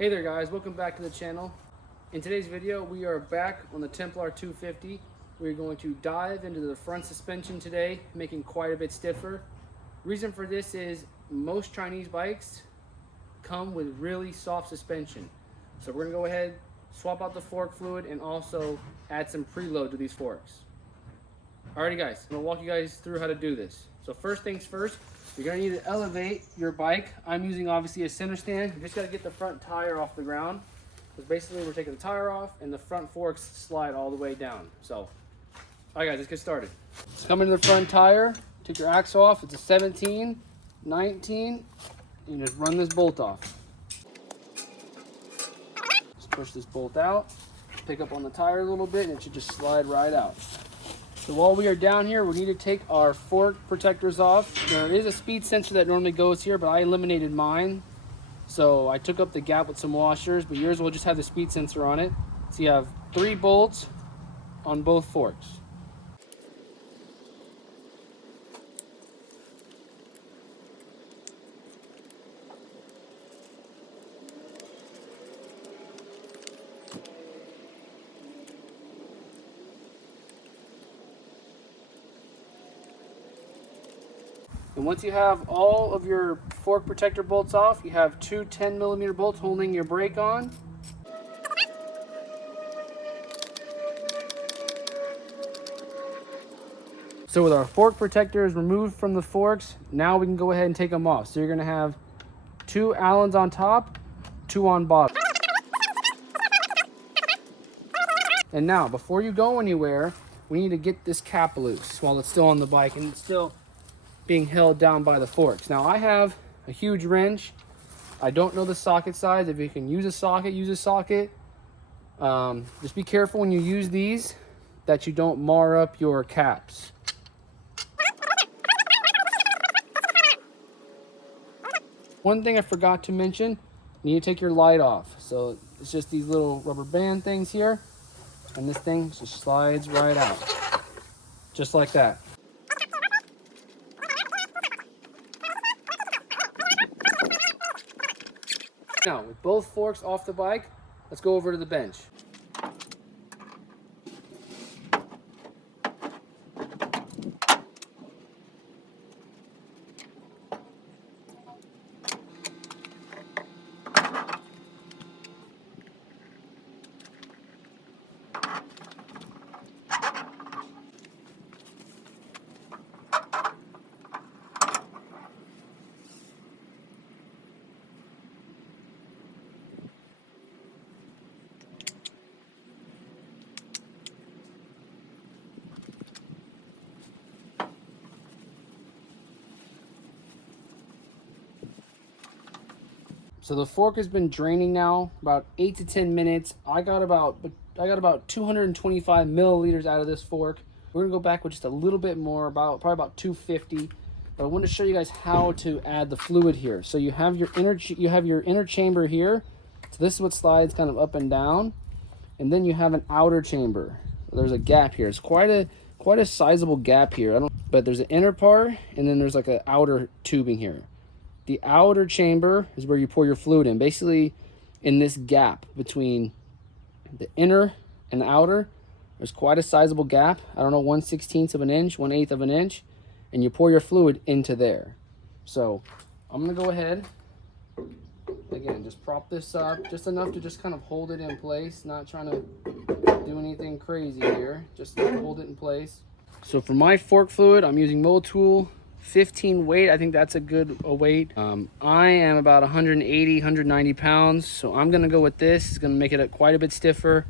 Hey there guys, welcome back to the channel. In today's video, we are back on the Templar 250. We're going to dive into the front suspension today, making quite a bit stiffer. Reason for this is most Chinese bikes come with really soft suspension. So we're gonna go ahead, swap out the fork fluid, and also add some preload to these forks. Alrighty guys, I'm gonna walk you guys through how to do this. So first things first, you're gonna need to elevate your bike. I'm using obviously a center stand. You just gotta get the front tire off the ground. Because basically we're taking the tire off and the front forks slide all the way down. So, alright guys, let's get started. Just come into the front tire, take your axle off. It's a 17, 19, and you just run this bolt off. Just push this bolt out, pick up on the tire a little bit, and it should just slide right out. So while we are down here, we need to take our fork protectors off. There is a speed sensor that normally goes here, but I eliminated mine. So I took up the gap with some washers, but yours will just have the speed sensor on it. So you have 3 bolts on both forks. And once you have all of your fork protector bolts off, you have 2 10mm bolts holding your brake on. So with our fork protectors removed from the forks, now we can go ahead and take them off. So you're gonna have 2 Allens on top, 2 on bottom. And now, before you go anywhere, we need to get this cap loose while it's still on the bike and it's still being held down by the forks. Now I have a huge wrench. I don't know the socket size. If you can use a socket, use a socket. Just be careful when you use these that you don't mar up your caps. One thing I forgot to mention, you need to take your light off. So it's just these little rubber band things here, and this thing just slides right out. Just like that. Now, with both forks off the bike, let's go over to the bench. So the fork has been draining now about 8 to 10 minutes. I got about 225 milliliters out of this fork. We're gonna go back with just a little bit more, probably about 250. But I wanted to show you guys how to add the fluid here. So you have your inner chamber here. So this is what slides kind of up and down, and then you have an outer chamber. There's a gap here. It's quite a sizable gap here. But there's an inner part, and then there's like an outer tubing here. The outer chamber is where you pour your fluid in. Basically, in this gap between the inner and the outer, there's quite a sizable gap. I don't know, 1/16 of an inch, 1/8 of an inch, and you pour your fluid into there. So I'm gonna go ahead, again, just prop this up just enough to just kind of hold it in place. Not trying to do anything crazy here, just hold it in place. So for my fork fluid, I'm using Mold Tool 15 weight. I think that's a good weight. I am about 180, 190 pounds, so I'm gonna go with this. It's gonna make it quite a bit stiffer.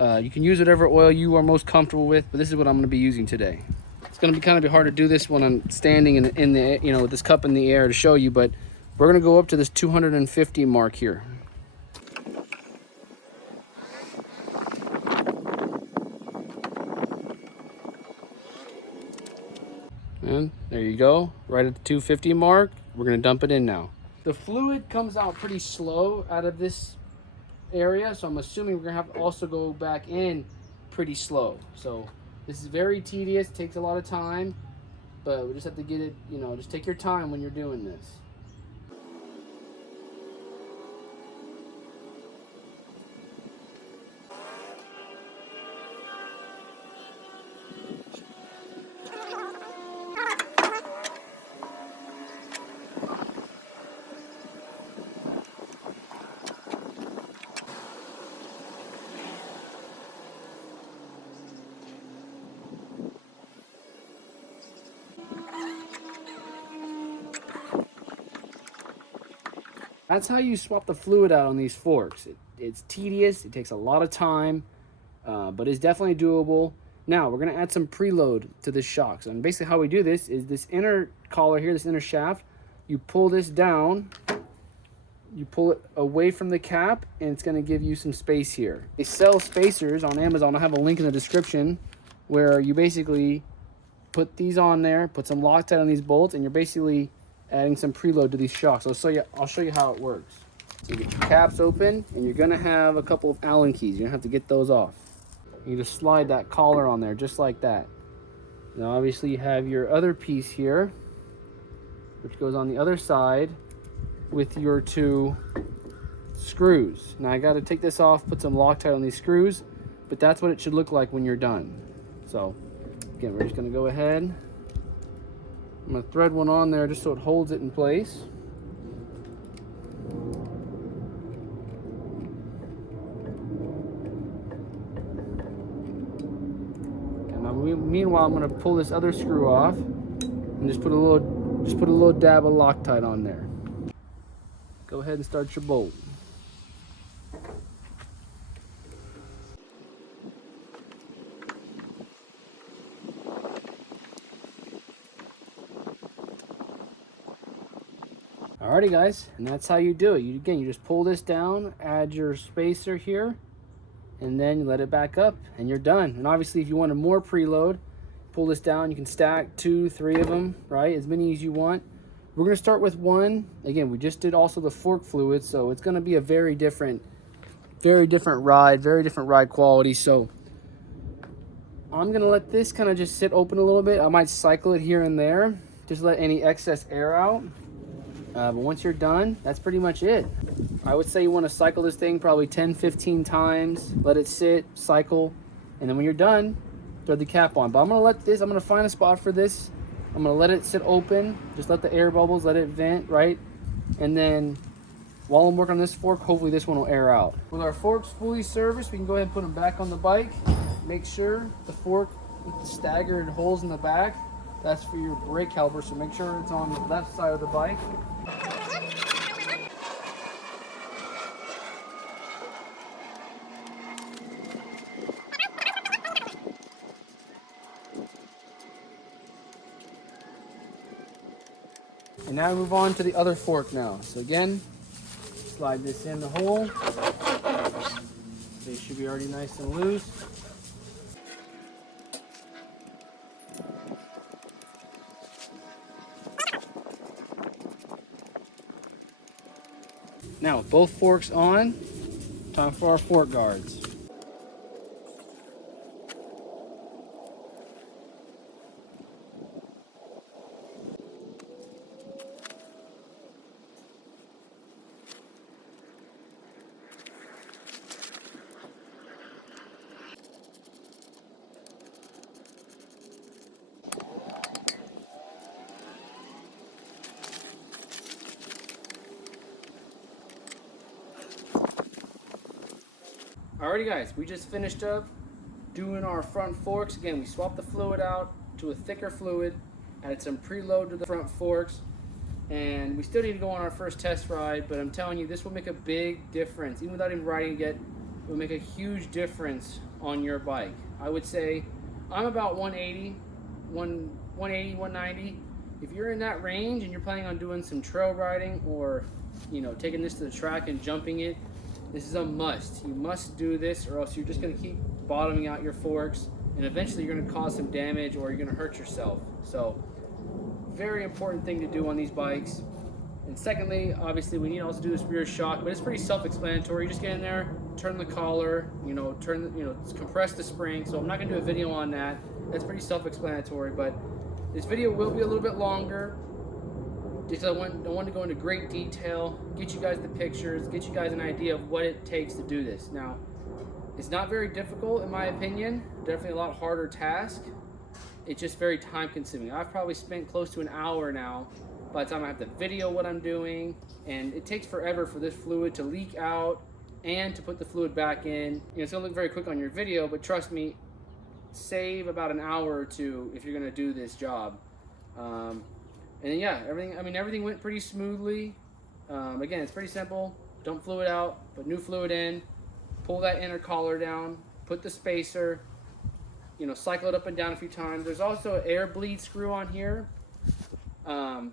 You can use whatever oil you are most comfortable with, but this is what I'm gonna be using today. It's gonna be kind of hard to do this when I'm standing in the, you know, with this cup in the air to show you, but we're gonna go up to this 250 mark here. And there you go, right at the 250 mark. We're gonna dump it in now. The fluid comes out pretty slow out of this area, so I'm assuming we're gonna have to also go back in pretty slow. So this is very tedious, takes a lot of time, but we just have to get it, you know, just take your time when you're doing this. That's how you swap the fluid out on these forks. It's tedious, it takes a lot of time, but it's definitely doable. Now we're gonna add some preload to this shock. So, and basically how we do this is this inner collar here, this inner shaft, you pull this down, you pull it away from the cap, and it's gonna give you some space here. They sell spacers on Amazon. I'll have a link in the description where you basically put these on there, put some Loctite on these bolts, and you're basically adding some preload to these shocks. I'll show you how it works. So you get your caps open, and you're gonna have a couple of Allen keys. You're gonna have to get those off. You just slide that collar on there, just like that. Now obviously you have your other piece here, which goes on the other side with your two screws. Now I gotta take this off, put some Loctite on these screws, but that's what it should look like when you're done. So again, we're just gonna go ahead. I'm gonna thread one on there just so it holds it in place. And now meanwhile, I'm gonna pull this other screw off and just put a little dab of Loctite on there. Go ahead and start your bolt. Alrighty guys, and that's how you do it. You just pull this down, add your spacer here, and then you let it back up, and you're done. And obviously if you wanted more preload, pull this down, you can stack 2, 3 of them, right? As many as you want. We're gonna start with one. Again, we just did also the fork fluid, so it's gonna be a very different ride quality. So I'm gonna let this kind of just sit open a little bit. I might cycle it here and there, just let any excess air out. But once you're done, that's pretty much it. I would say you want to cycle this thing probably 10-15 times, let it sit, cycle, and then when you're done, throw the cap on. But I'm gonna find a spot for this. I'm gonna let it sit open, just let the air bubbles, let it vent, right? And then while I'm working on this fork, hopefully this one will air out. With our forks fully serviced, we can go ahead and put them back on the bike. Make sure the fork with the staggered holes in the back, that's for your brake caliper, so make sure it's on the left side of the bike. And now we move on to the other fork now. So again, slide this in the hole. They should be already nice and loose. Now with both forks on, time for our fork guards. Alrighty guys, we just finished up doing our front forks. Again, we swapped the fluid out to a thicker fluid, added some preload to the front forks, and we still need to go on our first test ride, but I'm telling you, this will make a big difference. Even without even riding it yet, it will make a huge difference on your bike. I would say I'm about 180, 190. If you're in that range and you're planning on doing some trail riding or taking this to the track and jumping it, this is a must. You must do this or else you're just going to keep bottoming out your forks and eventually you're going to cause some damage or you're going to hurt yourself. So very important thing to do on these bikes. And secondly, obviously we need to also do this rear shock, but it's pretty self-explanatory. You just get in there, turn the collar, compress the spring. So I'm not going to do a video on that. That's pretty self-explanatory, but this video will be a little bit longer. Just I want to go into great detail, get you guys the pictures, get you guys an idea of what it takes to do this. Now, it's not very difficult in my opinion, definitely a lot harder task. It's just very time consuming. I've probably spent close to an hour now by the time I have to video what I'm doing, and it takes forever for this fluid to leak out and to put the fluid back in. It's gonna look very quick on your video, but trust me, save about an hour or two if you're gonna do this job. And then, yeah, everything went pretty smoothly. Again, it's pretty simple. Dump fluid out, put new fluid in, pull that inner collar down, put the spacer, cycle it up and down a few times. There's also an air bleed screw on here.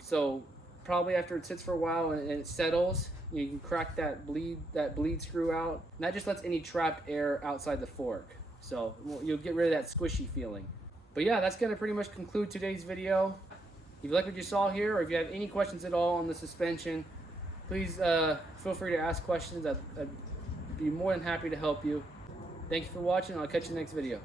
So probably after it sits for a while and it settles, you can crack that bleed screw out. And that just lets any trapped air outside the fork. So you'll get rid of that squishy feeling. But yeah, that's gonna pretty much conclude today's video. If you like what you saw here, or if you have any questions at all on the suspension, please feel free to ask questions. I'd be more than happy to help you. Thank you for watching. I'll catch you in the next video.